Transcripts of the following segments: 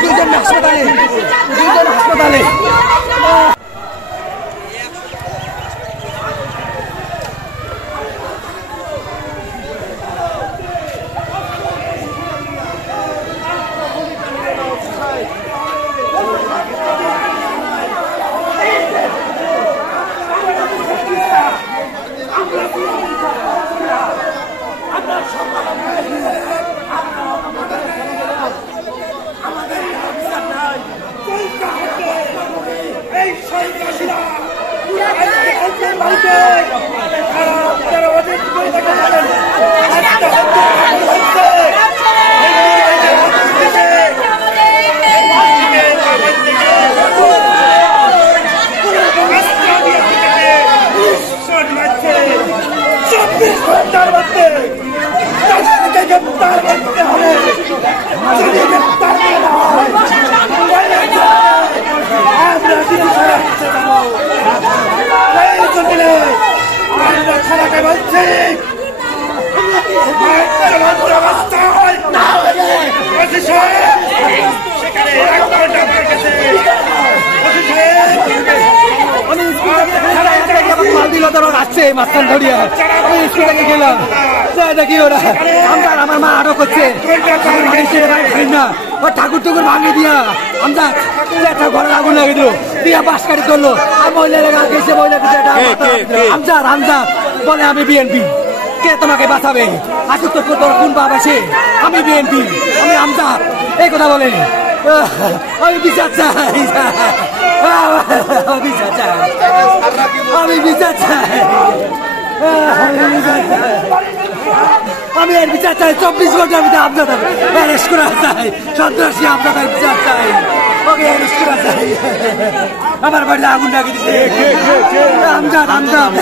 দুজন হাসপাতালে মাঝখান ধরিয়া আমি স্কুল থেকে গেলাম দেখি ওরা আমার মা আটক হচ্ছে না ও ঠাকুর টুকুর ভাঙিয়ে দিয়া আমরা একটা ঘরের আগুন লাগিয়ে দিল দিয়া বাস কাটি করলো আর মহিলারা গাল গেছে আমজাদ আমজাদ বলে আমি বিএনপি কে তোমাকে বাঁচাবে আসুক তো তোর কোন বাপ আছে আমি বিএনপি আমি আমজাদ এই কথা বলে আমি বিচার চাই আমি বিচার চাই আমি এর বিচার চাই 24 ঘন্টার ভিতরে আমজাদ অ্যারেস্ট করা চাই সন্ত্রাসী আমজাদ বিচার চাই ওকে অ্যারেস্ট করা চাই আমার বাড়িতে আগুন লাগিয়ে দিচ্ছে আমজাদ আমজাদ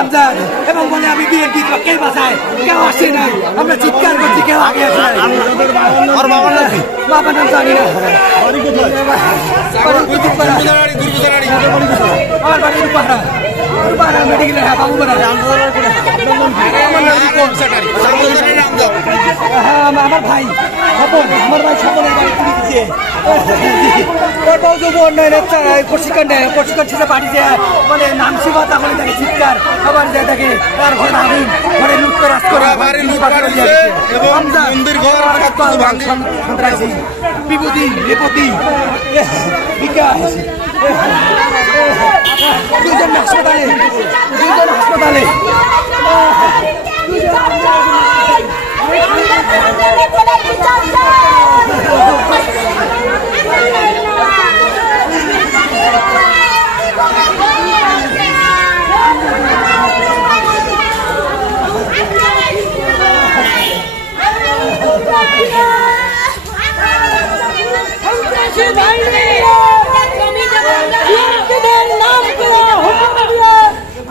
আমজাদ এবং বলে আমি বিএনপি কে বাঁচায় কেউ আসে নাই আমরা চিৎকার করছি কেউ আগে আসে নাই বাবার নাম জানি না আমার বাড়ি রূপাহারা মেডিকেল বাবুপাড়া আমার ভাই স্বপন আমার ভাই স্বপনের বাড়ি পুড়ে দিচ্ছে প্রশিক্ষণ নেয় প্রশিক্ষণ ছেড়ে বাড়ি যায় মানে নামসিবা তাহলে তাকে চিৎকার আবার যায় তাকে তার ঘরে আগুন ঘরে লুটতরাজ করে সন্ত্রাসী বিভূতি রেপতি বিকাশ দুজন হাসপাতালে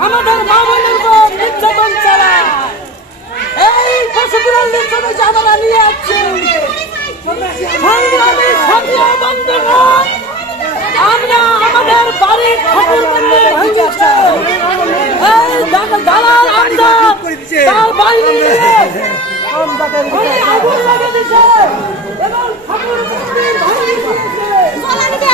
আমাদের মা বোনের উপর নির্যাতন চালায় এই পশুগুলোর যারা নিয়ে আসছে আমরা আমাদের বাড়ির ঠাকুর মন্দির ভাঙিয়েছে এই দালাল আমজাদ তার বাড়ি আগুন লাগিয়ে দিয়েছে এবং ঠাকুর মন্দির ভাঙিয়ে দিয়েছে আমরা